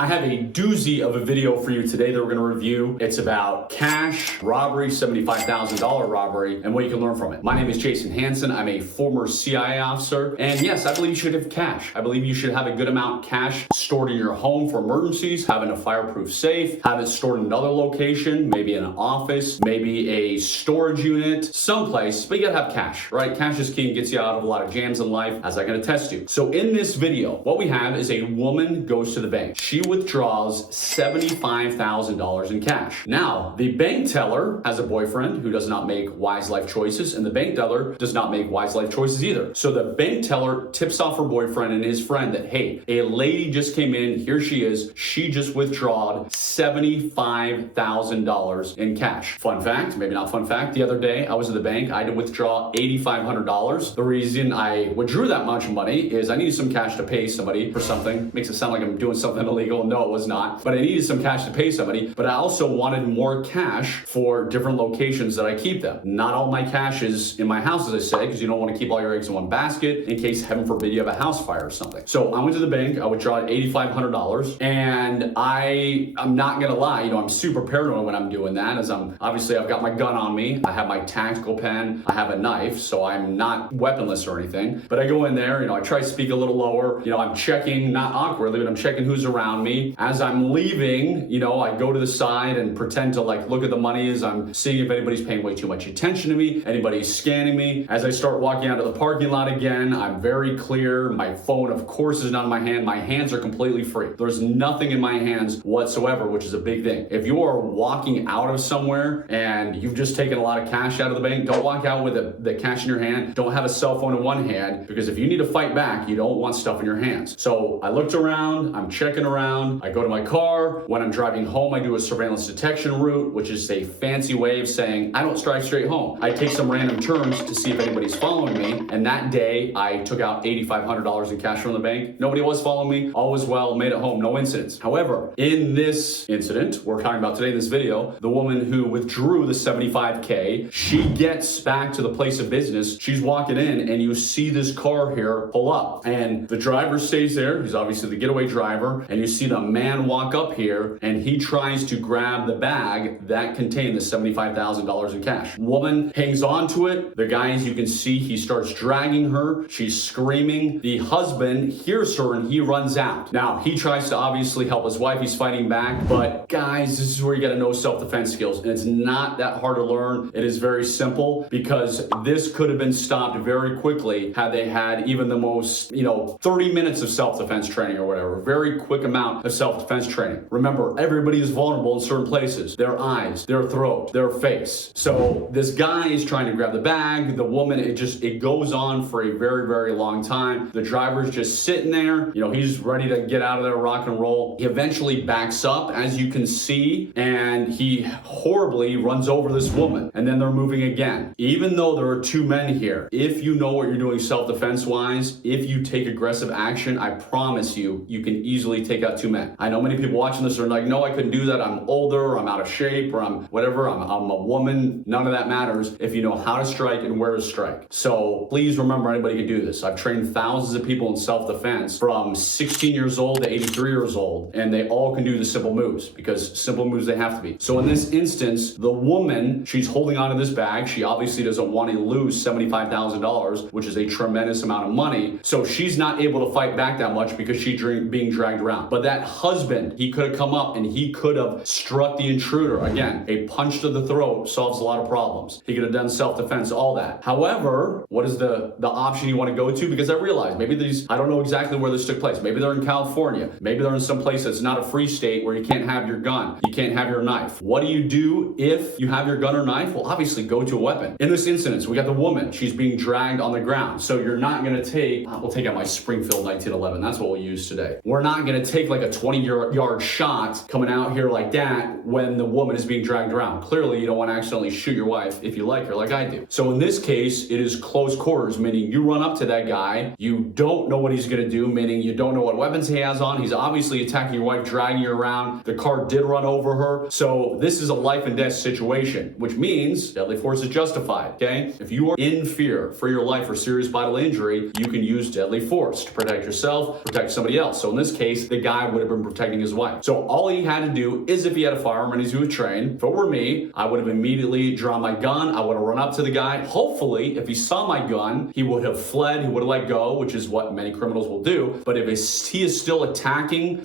I have a doozy of a video for you today that we're going to review. It's about cash robbery, $75,000 robbery, and what you can learn from it. My name is Jason Hanson. I'm a former CIA officer, and yes, I believe you should have cash. I believe you should have a good amount of cash stored in your home for emergencies, having a fireproof safe, have it stored in another location, maybe in an office, maybe a storage unit, someplace, but you gotta have cash, right? Cash is king and gets you out of a lot of jams in life, as I can attest to. So in this video, what we have is a woman goes to the bank. She withdraws $75,000 in cash. Now, the bank teller has a boyfriend who does not make wise life choices, and the bank teller does not make wise life choices either. So the bank teller tips off her boyfriend and his friend that, hey, a lady just came in, here she is, she just withdrawed $75,000 in cash. Fun fact, maybe not fun fact, the other day I was at the bank, I had to withdraw $8,500. The reason I withdrew that much money is I needed some cash to pay somebody for something. Makes it sound like I'm doing something illegal. No, it was not. But I needed some cash to pay somebody, but I also wanted more cash for different locations that I keep them. Not all my cash is in my house, as I say, because you don't want to keep all your eggs in one basket in case, heaven forbid, you have a house fire or something. So I went to the bank, I withdrew $8,500, and I'm not gonna lie, I'm super paranoid when I'm doing that, as I've got my gun on me, I have my tactical pen, I have a knife, so I'm not weaponless or anything. But I go in there, I try to speak a little lower, I'm checking, not awkwardly, but I'm checking who's around me. As I'm leaving, I go to the side and pretend to look at the money as I'm seeing if anybody's paying way too much attention to me, anybody's scanning me. As I start walking out of the parking lot again, I'm very clear. My phone, of course, is not in my hand. My hands are completely free. There's nothing in my hands whatsoever, which is a big thing. If you are walking out of somewhere and you've just taken a lot of cash out of the bank, don't walk out with the cash in your hand. Don't have a cell phone in one hand, because if you need to fight back, you don't want stuff in your hands. So I looked around, I'm checking around, I go to my car. When I'm driving home, I do a surveillance detection route, which is a fancy way of saying I don't drive straight home. I take some random turns to see if anybody's following me. And that day, I took out $8,500 in cash from the bank. Nobody was following me. All was well, made it home, no incidents. However, in this incident we're talking about today in this video, the woman who withdrew the $75K, she gets back to the place of business. She's walking in, and you see this car here pull up, and the driver stays there. He's obviously the getaway driver, and you see the man walk up here, and he tries to grab the bag that contained the $75,000 in cash. Woman hangs on to it. The guy, as you can see, he starts dragging her. She's screaming. The husband hears her and he runs out. Now, he tries to obviously help his wife. He's fighting back, but guys, this is where you got to know self-defense skills, and it's not that hard to learn. It is very simple, because this could have been stopped very quickly had they had even the most, 30 minutes of self-defense training or whatever. Very quick amount of self-defense training. Remember, everybody is vulnerable in certain places. Their eyes, their throat, their face. So this guy is trying to grab the bag. The woman, it goes on for a very, very long time. The driver's just sitting there. He's ready to get out of there, rock and roll. He eventually backs up, as you can see, and he horribly runs over this woman. And then they're moving again. Even though there are two men here, if you know what you're doing self-defense wise, if you take aggressive action, I promise you, you can easily take out two men. I know many people watching this are like, no, I couldn't do that. I'm older, or I'm out of shape, or I'm whatever. I'm a woman. None of that matters if you know how to strike and where to strike. So please remember, anybody can do this. I've trained thousands of people in self-defense from 16 years old to 83 years old, and they all can do the simple moves, because simple moves they have to be. So in this instance, the woman, she's holding onto this bag. She obviously doesn't want to lose $75,000, which is a tremendous amount of money. So she's not able to fight back that much because she's being dragged around. But that husband, he could have come up and he could have struck the intruder. Again, a punch to the throat solves a lot of problems. He could have done self-defense, all that. However, what is the option you want to go to? Because I realize maybe I don't know exactly where this took place. Maybe they're in California. Maybe they're in some place that's not a free state where you can't have your gun. You can't have your knife. What do you do if you have your gun or knife? Well, obviously go to a weapon. In this instance, we got the woman. She's being dragged on the ground. So you're not going to we'll take out my Springfield 1911. That's what we'll use today. We're not going to take like a 20-yard shot coming out here like that when the woman is being dragged around. Clearly, you don't want to accidentally shoot your wife if you like her, like I do. So in this case, it is close quarters, meaning you run up to that guy. You don't know what he's going to do, meaning you don't know what weapons he has on. He's obviously attacking your wife, dragging you around. The car did run over her. So this is a life and death situation, which means deadly force is justified, okay? If you are in fear for your life or serious bodily injury, you can use deadly force to protect yourself, protect somebody else. So in this case, the guy would have been protecting his wife. So all he had to do is, if he had a firearm and he was trained, if it were me, I would have immediately drawn my gun. I would have run up to the guy. Hopefully, if he saw my gun, he would have fled. He would have let go, which is what many criminals will do. But if he is still attacking,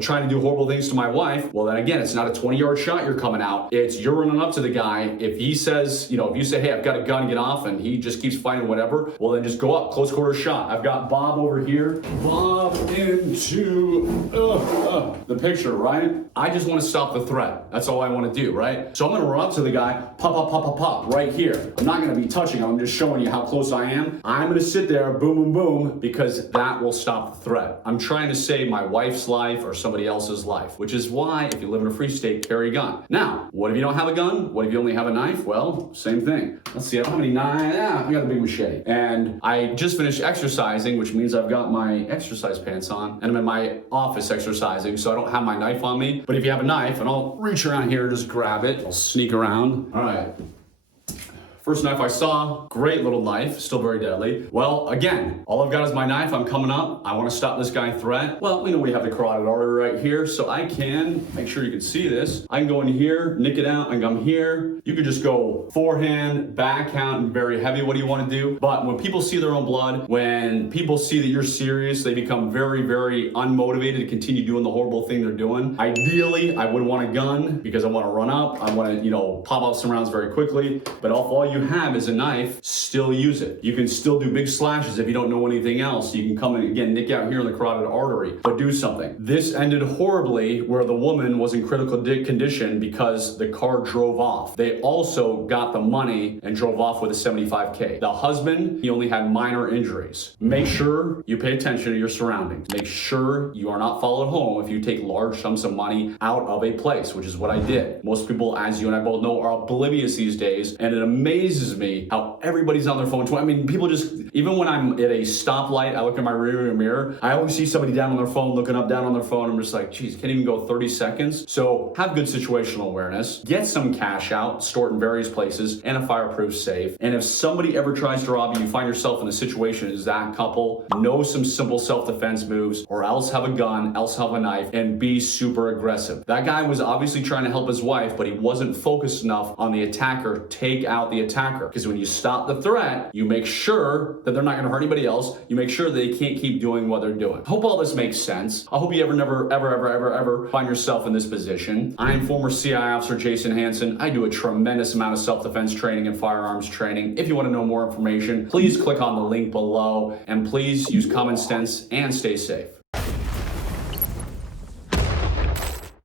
trying to do horrible things to my wife, well, then again, it's not a 20-yard shot you're coming out. It's you're running up to the guy. If he says, if you say, hey, I've got a gun, get off, and he just keeps fighting whatever, well, then just go up, close quarter shot. I've got Bob over here. Bob into the picture, right? I just want to stop the threat. That's all I want to do, right? So I'm going to run up to the guy, pop, pop, pop, pop, pop, right here. I'm not going to be touching him. I'm just showing you how close I am. I'm going to sit there, boom, boom, boom, because that will stop the threat. I'm trying to save my wife's life or somebody else's life, which is why if you live in a free state, carry a gun. Now, what if you don't have a gun? What if you only have a knife? Well, same thing. Let's see, I don't have any knives. I got a big machete. And I just finished exercising, which means I've got my exercise pants on, and I'm in my office exercising, so I don't have my knife on me. But if you have a knife, and I'll reach around here, just grab it. I'll sneak around. All right. First knife I saw, great little knife, still very deadly. Well, again, all I've got is my knife. I'm coming up. I want to stop this guy threat. Well, we have the carotid artery right here, so I can make sure you can see this. I can go in here, nick it out, and come here. You could just go forehand, backhand, very heavy. What do you want to do? But when people see their own blood, when people see that you're serious, they become very, very unmotivated to continue doing the horrible thing they're doing. Ideally, I would want a gun because I want to run up. I want to, pop off some rounds very quickly. But if all you have is a knife, still use it. You can still do big slashes if you don't know anything else. You can come and again, nick out here in the carotid artery, but do something. This ended horribly where the woman was in critical condition because the car drove off. They also got the money and drove off with a $75K. The husband, he only had minor injuries. Make sure you pay attention to your surroundings. Make sure you are not followed home if you take large sums of money out of a place, which is what I did. Most people, as you and I both know, are oblivious these days, and it amazes me how everybody's on their phone. People just, even when I'm at a stoplight, I look in my rearview mirror, I always see somebody down on their phone, looking up, down on their phone. I'm just like, geez, can't even go 30 seconds. So have good situational awareness, get some cash out, store it in various places, and a fireproof safe. And if somebody ever tries to rob you, you find yourself in a situation as that couple, know some simple self-defense moves, or else have a gun, else have a knife, and be super aggressive. That guy was obviously trying to help his wife, but he wasn't focused enough on the attacker. Take out the attacker. Because when you stop the threat, you make sure that they're not going to hurt anybody else. You make sure they can't keep doing what they're doing. Hope all this makes sense. I hope you ever find yourself in this position. I'm former CI officer Jason Hanson. I do a tremendous amount of self-defense training and firearms training. If you want to know more information, please click on the link below, and please use common sense and stay safe.